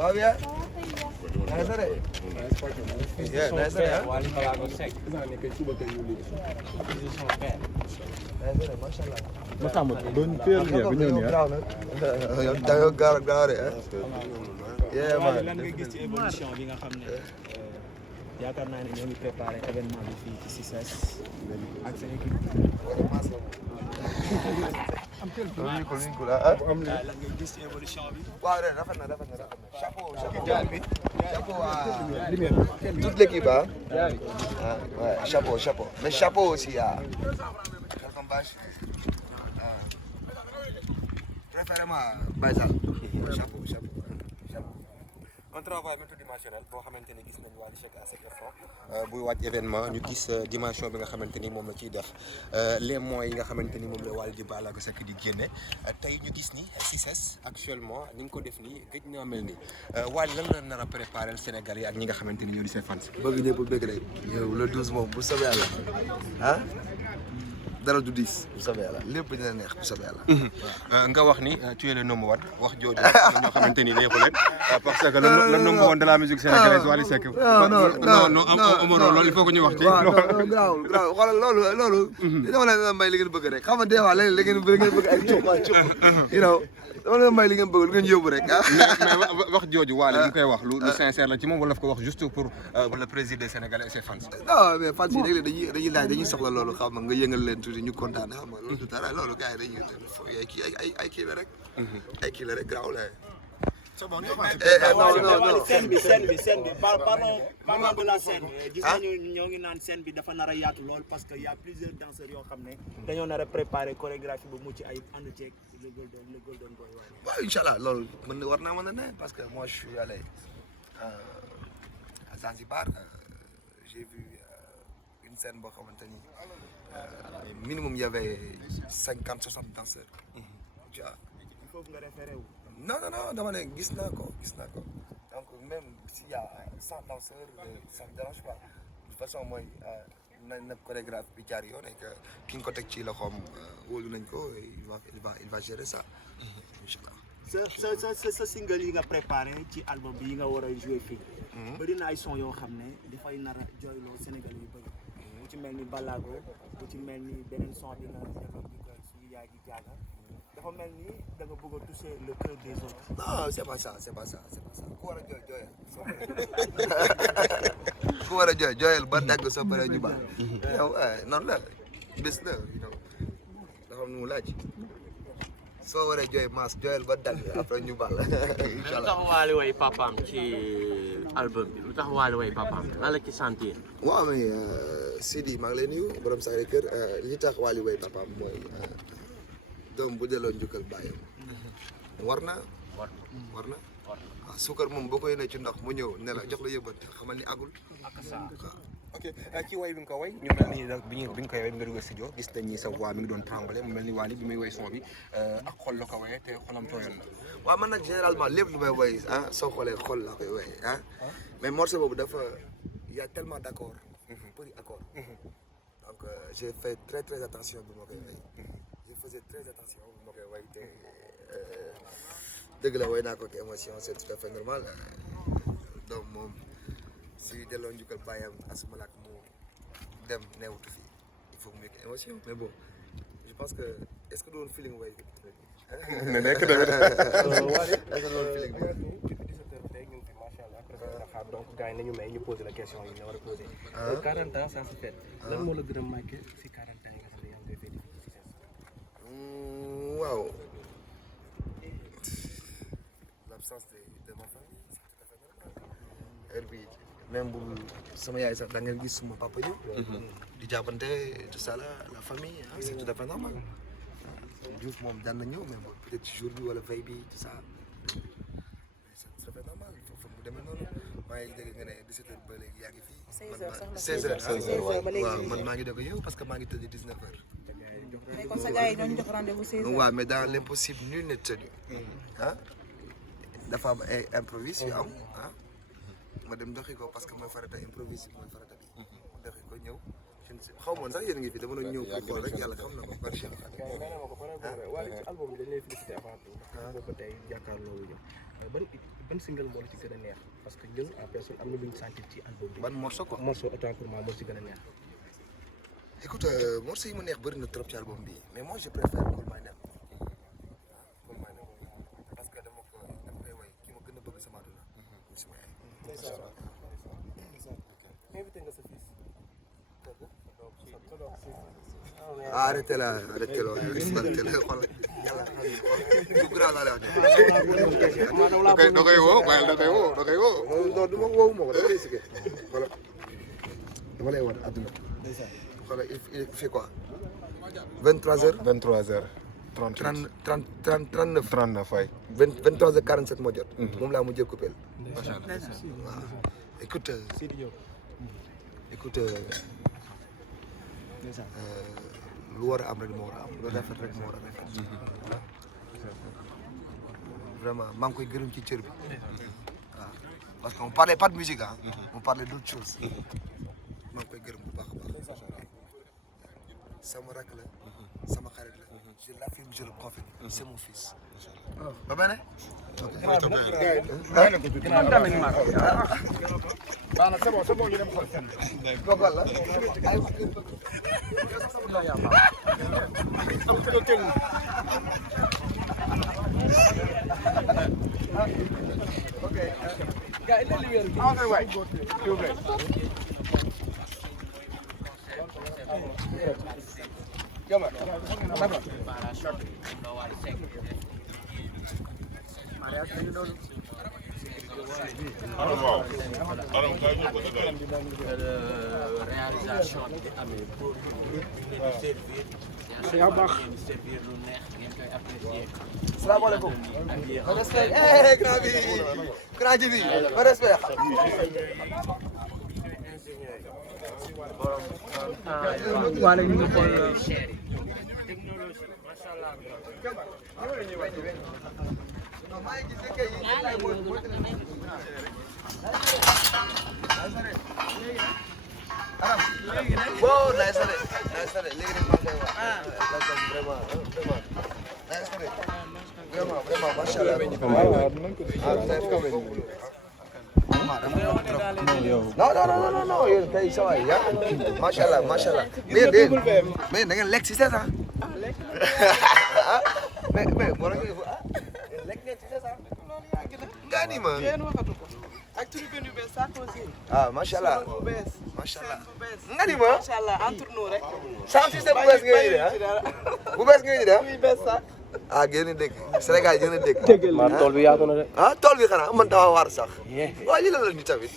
va bien? Nice na de. Yeah, nice na de ah. Wally Ballago Seck. Macha Allah. Masamba doon teel ya bi ñëw nii yow da nga gaaw de ah. Yeah man. lan nga gis ci évolution bi nga xam ne yaakaar naa ne ñoo ngi préparé événement bi fii ci CICES ak seen équipe. Lan nga gis ci évolution bi. Waaw rafet na. Chapeau bi. Chapeau à toute l'équipe ah. Ouais, chapeau. Mais chapeau aussi à Welcome Bash. Préférément Baysal. Chapeau. un travail multidimensionnel boo xamante ni gis nañu Wally Seck à cet effort buy wàcc événement ñu gis dimension bi nga xamante ni moom la ciy def les moyens yi nga xamante ni moom la Wally di Ballago Seck di génne tey ñu gis ni CICES actuellement ni nga ko def nii gëj naa mel ni Wally lan la nar a préparer Sénégal yi ak ñi nga xamante ni ñoo di ses fans. bëgg ñëpp bëgg rek yow le 12 moom bu soobee yàlla ah dara du diis bu soobee yàlla lépp dina neex bu soobee yàlla. nga wax ni tu es le number one wax jooju ñoo xamante ni neexu leen parce que le number one de la musique sénégalaise Wally Seck. non Omaro loolu il faut que ñu wax ci. waaw non graaw xoolal loolu. dama leen may li ngeen bëgg rek xam nga des fois léeg-léeg da ngeen bëgg ay coow you know dama leen may li ngeen bëgg lu ngeen yóbbu rek ah. mais wax jooju Wally mu koy wax lu sincère la ci moom wala daf ko wax juste pour le président sénégalais et ses fans. non mais fans yi léeg-léeg dañuy laaj dañuy soxla loolu xam nga yëngal leen tuuti ñu kontaan xam nga loolu du dara loolu gars yi dañuy ay kii la rek. ay kii la rek graaw la. non scène bi parlons de la scène gis nañu ñoo ngi naan scène bi dafa nar a yaatu lool parce que y a plusieurs danseurs yoo xam ne dañoo nar a préparer chorégraphie bu mucc ayib ànd ceeg le golden boy. waaw incha allah loolu war naa mën a ne parce que moi je suis allé à Zanzibar j'ai vu une scène boo xamante ni minimum y avait 50-60 danseurs. tu vois. il faut nga référé wu. non dama ne gis naa ko donc même s'il y a 100 danseurs ça me dérange pas de toute façon mooy na chorégraphe bi jaar yoon et que ki nga ko teg ci loxoom wóolu nañ ko il va gérer ça inchallah. sa single yi nga préparé ci album bi yi nga war a joué fii. bëri na ay son yoo xam ne dafay nar a jooyloo Sénégal yu bëri. bu ci mel ni Ballago bu ci mel ni beneen son bi nga defal bi ko suñu yaay ji jaaga. dafa mel ni da nga bëgg a toucher le cœur des autres. non c'est pas ça ku war a jooyal ku war a jooyal ba dagg soo paree ñu baal. yow noonu la bés la dafa am nu mu laaj soo waree jooy maas jooyal ba dagg après ñu baal incha allah. lu tax Wally way papaam ci album bi lu tax Wally way papaam lan la ci sentir. waaw mais Sidi maa ngi lay nuyu borom Sacré-Cœur li tax Wally way papaam mooy. doom bu delloo njukkal bàyyam war na waaw suukar moom boo koy ne ci ndox mu ñëw ne la jox la yëbbante xamal ni agul ok ci way bi nga ko way ñu mel ni bi nga koy way bi nga dugg studio gis nañ ni sa voix mi ngi doon tremblé mu mel ni Wally bi muy way son bi ak xol la ko wayee te xolam tooyoon na. waaw man nag généralement lépp lu may way soo xoolee xol laa koy way mais morceau boobu dafa y a tellement d'accords bëri accord donc j'ai fait très attention bi ma koy way je faisais très attention bi ma koy way te dëgg la way naa ko ak émotion c'est tout à fait normal donc moom si delloo njukkal bàyyam asuma laak mu dem neewutu fii il faut mu nekk émotion mais bon je pense que est-ce que doon feeling way bi ne nekk tamit. donc gars yi nañu may ñu poser la question yi ñu war a poser. 40 ans ça se fait. lan moo la gën a marqué si 40 ans yi nga xam ne yaa ngi koy fêté fii ci CICES. waaw l'absence de ma famille c'est tout à fait normal. heure bi même bu sama yaay sax da nga gis suma papa ñëw. di jàppante tout ça là la famille c'est tout à fait normal. Diouf moom daan na ñëw mais bon peut-être ci jour bi wala veille bi tout ça mais c'est tout à fait normal foofu mu demee noonu maa ngi dégg nga ne 17h ba léegi yaa ngi fii. 16h waaw man maa ngi doog a ñëw parce que maa ngi tëdd 19h. mais kon sa gars yi ñoo jox rendez-vous 16h. waaw mais dans l'impossible nul n'est tenu dafa am ay improvise yu am ma dem doxi ko parce que mooy farata improvise mooy farata bi ma doxi ko ñëw xaw ma woon sax yéen a ngi fi dama doon ñëw pour xool rek yàlla xam na ko bari Cheikh waaye ci album bi dañ lay félicité avant tout boobu ba tey jàkkaarloo ñu ban single moo la ci gën a neex parce que ñun en personne am na lu ñu sentir ci album bi ban morceau quoi morceau autant pour moi moo ci gën a neex écoute morceau yi ma neex bëri na trop ci album bi mais moi je préfère Call My Name parce que dama koy way ki ma gën a bëgg sama àdduna muy sama yaay invité nga sa fils arrêtez là xool yàlla du grand laa lay wax da koy woo waaye da koy woo non du ma woowu ma ko dama lay expliqué voilà dama lay wan àdduna xoolal il fait quoi 23h 39 waay 23h47 moo jot moom laa mujjee coupé macha allah waaw écoute lu war a am rek moo war a am lu rafet rek moo war a rafet vraiment maa ngi koy gërëm ci cër bi waaw parce que on parlait pas de musique ah on parlait d'autre chose maa ngi koy gërëm bu baax a baax sama rakk la sama xarit la je l'affirme je le profite c'est mon fils ba bene réalisation bi di amee pour servir lu neex ngeen koy apprécier. salaamaaleykum respect grand ji bi respect wala ñu ngi xool wow nice na de léegi nag maa ngi koy wax vraiment nice na de vraiment macha allah non yéen kay sa waay ya macha allah mais da ngeen lekk si c'est ça mais war ngeen lekk ngeen si c'est ça nga ni ma ak tribune yu bees sax aussi macha allah bu bees macha allah bu bees nga ni ma macha allah entre nous rek sans système bu bees nga indi bu bees nga indi muy bees sax génn dégg Sénégal génn dégg man tool bi yaatu na de tool bi xanaa man dama war sax waaw lii la la ni tamit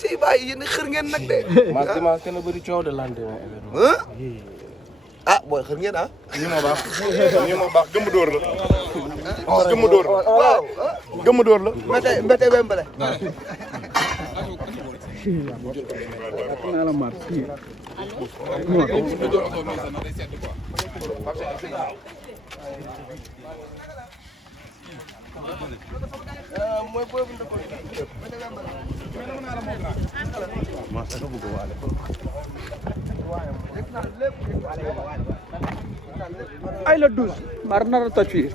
ci bàyyi yéen xër ngeen nag de mas dimanche kenn bëri coow de lendemain booy xër ngeen ñi ma baax gëmm dóor la gëmm dóor la waaw gëmm dóor la mbete bembale mooy boobu ndako ay la 12 mar nar a toj fii